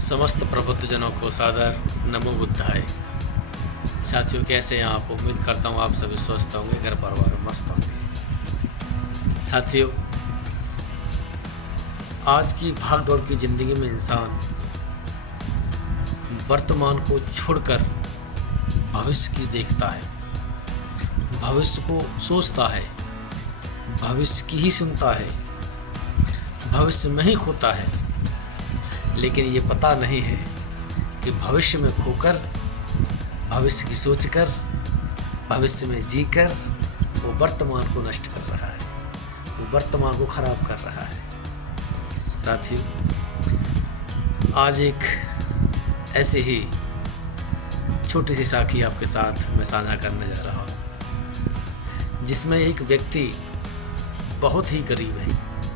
समस्त प्रबुद्धजनों को सादर नमो बुद्धाय। साथियों, कैसे हैं आप? उम्मीद करता हूँ आप सभी स्वस्थ होंगे, घर परिवार में मस्त होंगे। साथियों, आज की भाग दौड़ की ज़िंदगी में इंसान वर्तमान को छोड़कर भविष्य की देखता है, भविष्य को सोचता है, भविष्य की ही सुनता है, भविष्य में ही खोता है। लेकिन ये पता नहीं है कि भविष्य में खोकर, भविष्य की सोचकर, भविष्य में जीकर वो वर्तमान को नष्ट कर रहा है, वो वर्तमान को खराब कर रहा है। साथियों, आज एक ऐसी ही छोटी सी साखी आपके साथ मैं साझा करने जा रहा हूँ, जिसमें एक व्यक्ति बहुत ही गरीब है,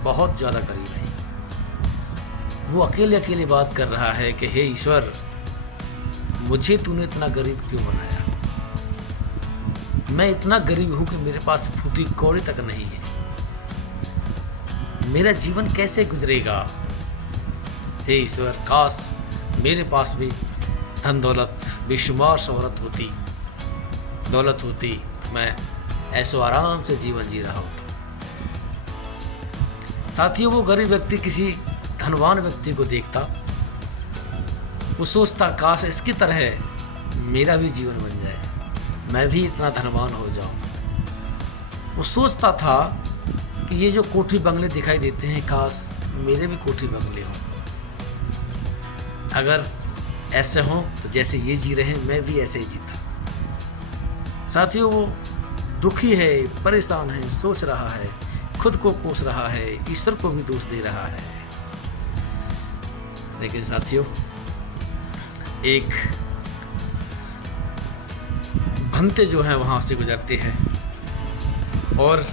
बहुत ज़्यादा गरीब है। वो अकेले अकेले बात कर रहा है कि हे ईश्वर, मुझे तूने इतना गरीब क्यों बनाया? मैं इतना गरीब हूँ कि मेरे पास फूटी कौड़ी तक नहीं है। मेरा जीवन कैसे गुजरेगा? हे ईश्वर, काश मेरे पास भी धन दौलत, बेशुमार शोहरत होती, दौलत होती, तो मैं ऐसो आराम से जीवन जी रहा होता। साथियों, वो गरीब व्यक्ति किसी धनवान व्यक्ति को देखता, वो सोचता काश इसकी तरह मेरा भी जीवन बन जाए, मैं भी इतना धनवान हो जाऊं। वो सोचता था कि ये जो कोठी बंगले दिखाई देते हैं, काश मेरे भी कोठी बंगले हों। अगर ऐसे हों तो जैसे ये जी रहे हैं, मैं भी ऐसे ही जीता। साथियों, वो दुखी है, परेशान है, सोच रहा है, खुद को कोस रहा है, ईश्वर को भी दोष दे रहा है। लेकिन साथियों, एक भंते जो हैं वहाँ से गुजरते हैं और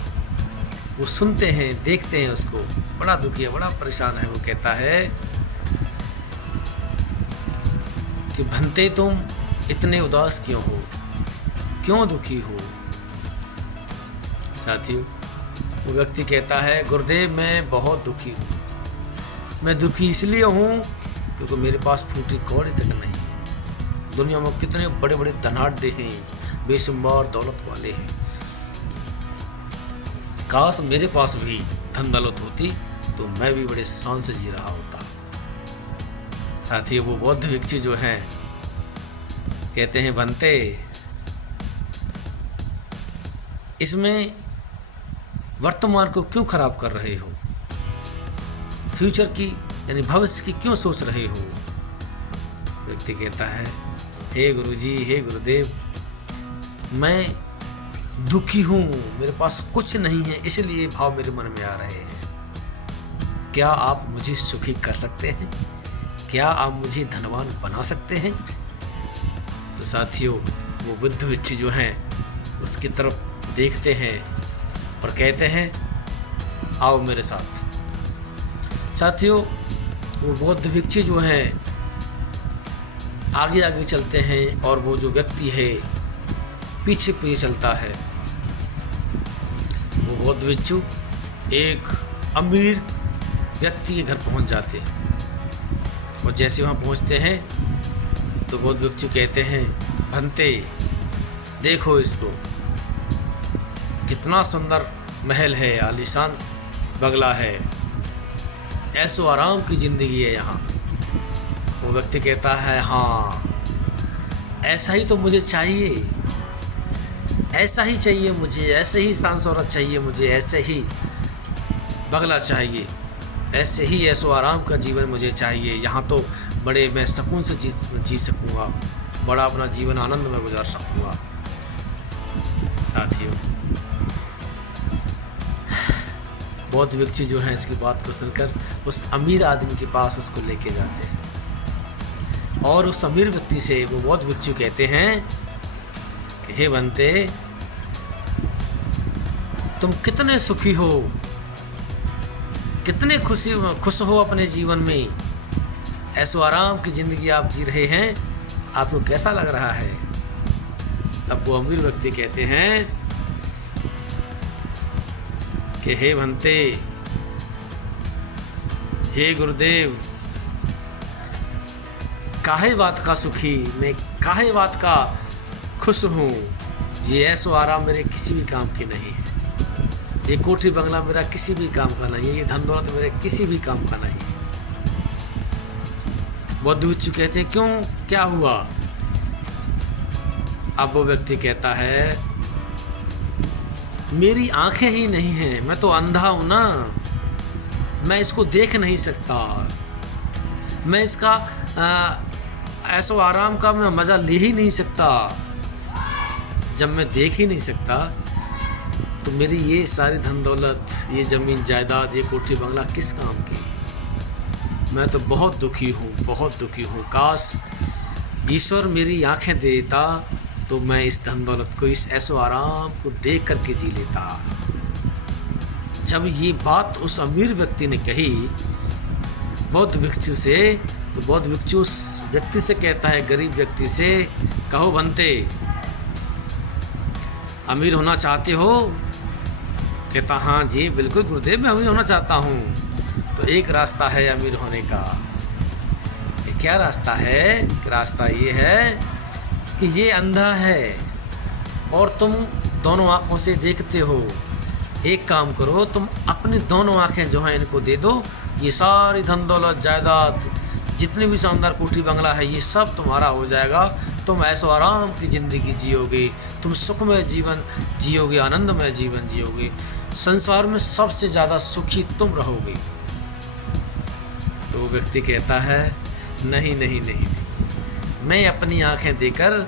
वो सुनते हैं, देखते हैं उसको, बड़ा दुखी है, बड़ा परेशान है। वो कहता है कि भंते, तुम इतने उदास क्यों हो, क्यों दुखी हो? साथियों, वो व्यक्ति कहता है, गुरुदेव मैं बहुत दुखी हूँ। मैं दुखी इसलिए हूँ क्योंकि मेरे पास फूटी कौड़ी तक नहीं है। दुनिया में कितने बड़े बड़े धनाढ्य हैं, बेशुमार दौलत वाले हैं। काश मेरे पास भी धन दौलत होती तो मैं भी बड़े शान से जी रहा होता। साथियों, वो बौद्ध भिक्षु जो हैं कहते हैं, बनते, इसमें वर्तमान को क्यों खराब कर रहे हो? फ्यूचर की यानी भविष्य की क्यों सोच रहे हो? व्यक्ति कहता है, हे गुरुजी, हे गुरुदेव, मैं दुखी हूँ, मेरे पास कुछ नहीं है, इसलिए भाव मेरे मन में आ रहे हैं। क्या आप मुझे सुखी कर सकते हैं? क्या आप मुझे धनवान बना सकते हैं? तो साथियों, वो बुद्ध भिक्षु जो हैं उसकी तरफ देखते हैं और कहते हैं, आओ मेरे साथ। साथियों, वो बौद्ध भिक्षु जो हैं आगे आगे चलते हैं और वो जो व्यक्ति है पीछे पीछे चलता है। वो बौद्ध भिक्षु एक अमीर व्यक्ति के घर पहुंच जाते हैं और जैसे वहाँ पहुंचते हैं तो बौद्ध भिक्षु कहते हैं, भंते देखो इसको, कितना सुंदर महल है, आलीशान बंगला है, ऐसो आराम की ज़िंदगी है यहाँ। वो व्यक्ति कहता है, हाँ ऐसा ही तो मुझे चाहिए, ऐसा ही चाहिए मुझे, ऐसे ही शान शौहरत चाहिए मुझे, ऐसे ही बंगला चाहिए, ऐसे ही ऐसो आराम का जीवन मुझे चाहिए। यहाँ तो बड़े मैं सुकून से जी सकूँगा, बड़ा अपना जीवन आनंद में गुजार सकूँगा। साथियों, बौद्ध भिक्षु जो हैं इसकी बात को सुनकर उस अमीर आदमी के पास उसको लेके जाते हैं और उस अमीर व्यक्ति से वो बौद्ध भिक्षु कहते हैं कि हे बनते, तुम कितने सुखी हो, कितने खुश हो अपने जीवन में, ऐसो आराम की ज़िंदगी आप जी रहे हैं, आपको कैसा लग रहा है? तब वो अमीर व्यक्ति कहते हैं कि हे भंते, हे गुरुदेव, काहे बात का सुखी, मैं काहे बात का खुश हूँ। ये ऐसो आराम मेरे किसी भी काम की नहीं है। ये कोठी बंगला मेरा किसी भी काम का नहीं है। ये धन दौलत मेरे किसी भी काम का नहीं है। बौद्ध भिक्षु कहते हैं क्यों, क्या हुआ? अब वो व्यक्ति कहता है मेरी आंखें ही नहीं हैं, मैं तो अंधा हूं ना, मैं इसको देख नहीं सकता, मैं इसका ऐसो आराम का मैं मज़ा ले ही नहीं सकता। जब मैं देख ही नहीं सकता तो मेरी ये सारी धन दौलत, ये ज़मीन जायदाद, ये कोठी बंगला किस काम की? मैं तो बहुत दुखी हूँ, बहुत दुखी हूँ। काश ईश्वर मेरी आंखें देता तो मैं इस धन दौलत को, इस ऐसो आराम को देख करके जी लेता। जब ये बात उस अमीर व्यक्ति ने कही बौद्ध भिक्षु से, तो बौद्ध भिक्षु उस व्यक्ति से कहता है, गरीब व्यक्ति से, कहो बनते, अमीर होना चाहते हो? कहता हाँ जी बिल्कुल गुरुदेव, मैं अमीर होना चाहता हूँ। तो एक रास्ता है अमीर होने का। ये क्या रास्ता है? रास्ता ये है कि ये अंधा है और तुम दोनों आँखों से देखते हो। एक काम करो, तुम अपनी दोनों आँखें जो हैं इनको दे दो, ये सारी धन दौलत जायदाद, जितनी भी शानदार कोठी बंगला है, ये सब तुम्हारा हो जाएगा। तुम ऐसो आराम की ज़िंदगी जियोगे, तुम सुखमय जीवन जियोगे, आनंदमय जीवन जियोगे, संसार में सबसे ज़्यादा सुखी तुम रहोगे। तो वो व्यक्ति कहता है नहीं नहीं नहीं, मैं अपनी आंखें देकर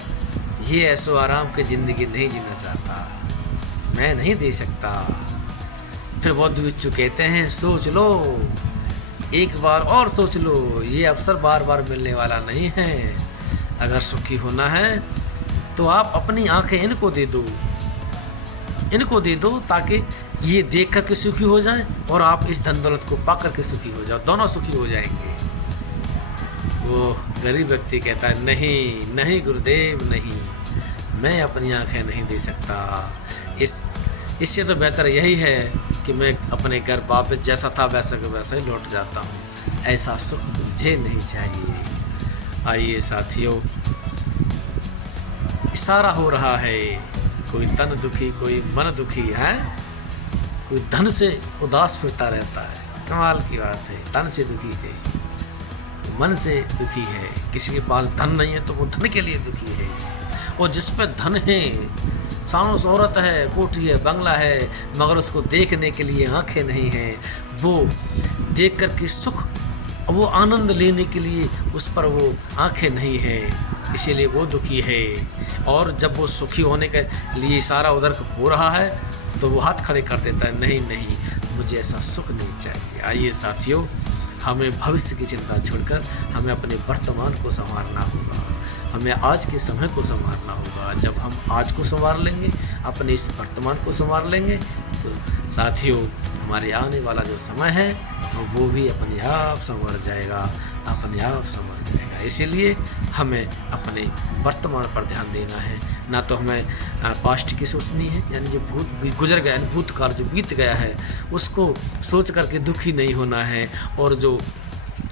ये ऐसो आराम की ज़िंदगी नहीं जीना चाहता, मैं नहीं दे सकता। फिर बौद्ध भिक्षु कहते हैं सोच लो, एक बार और सोच लो, ये अवसर बार बार मिलने वाला नहीं है। अगर सुखी होना है तो आप अपनी आंखें इनको दे दो, इनको दे दो, ताकि ये देख कर के सुखी हो जाएं और आप इस धन दौलत को पा कर के सुखी हो जाओ, दोनों सुखी हो जाएंगे। वो गरीब व्यक्ति कहता है नहीं नहीं गुरुदेव नहीं, मैं अपनी आंखें नहीं दे सकता। इससे तो बेहतर यही है कि मैं अपने घर वापस जैसा था वैसा के वैसा ही लौट जाता हूँ, ऐसा सुख मुझे नहीं चाहिए। आइए साथियों, इशारा हो रहा है, कोई तन दुखी, कोई मन दुखी है, कोई धन से उदास फिरता रहता है। कमाल की बात है, तन से दुखी है, मन से दुखी है। किसी के पास धन नहीं है तो वो धन के लिए दुखी है, और जिस पे धन है, शानो शोहरत है, कोठी है, बंगला है, मगर उसको देखने के लिए आंखें नहीं हैं, वो देख कर के सुख, वो आनंद लेने के लिए उस पर वो आंखें नहीं हैं, इसीलिए वो दुखी है। और जब वो सुखी होने के लिए इशारा उधर हो रहा है तो वो हाथ खड़े कर देता है, नहीं नहीं मुझे ऐसा सुख नहीं चाहिए। आइए साथियों, हमें भविष्य की चिंता छोड़कर हमें अपने वर्तमान को संवारना होगा, हमें आज के समय को संवारना होगा। जब हम आज को संवार लेंगे, अपने इस वर्तमान को संवार लेंगे, तो साथियों हमारे आने वाला जो समय है वो भी अपने आप संवर जाएगा, अपने आप संवर जाएगा। इसीलिए हमें अपने वर्तमान पर ध्यान देना है, ना तो हमें पास्ट की सोचनी है, यानी जो भूत गुजर गया, भूतकाल जो बीत गया है उसको सोच करके दुखी नहीं होना है, और जो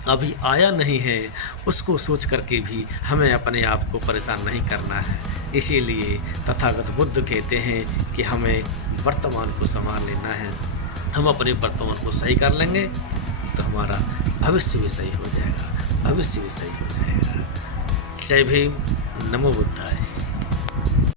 अभी आया नहीं है उसको सोच करके भी हमें अपने आप को परेशान नहीं करना है। इसीलिए तथागत बुद्ध कहते हैं कि हमें वर्तमान को संभाल लेना है। हम अपने वर्तमान को सही कर लेंगे तो हमारा भविष्य भी सही हो जाएगा, भविष्य भी सही हो जाएगा। जय भीम, नमो बुद्धाय।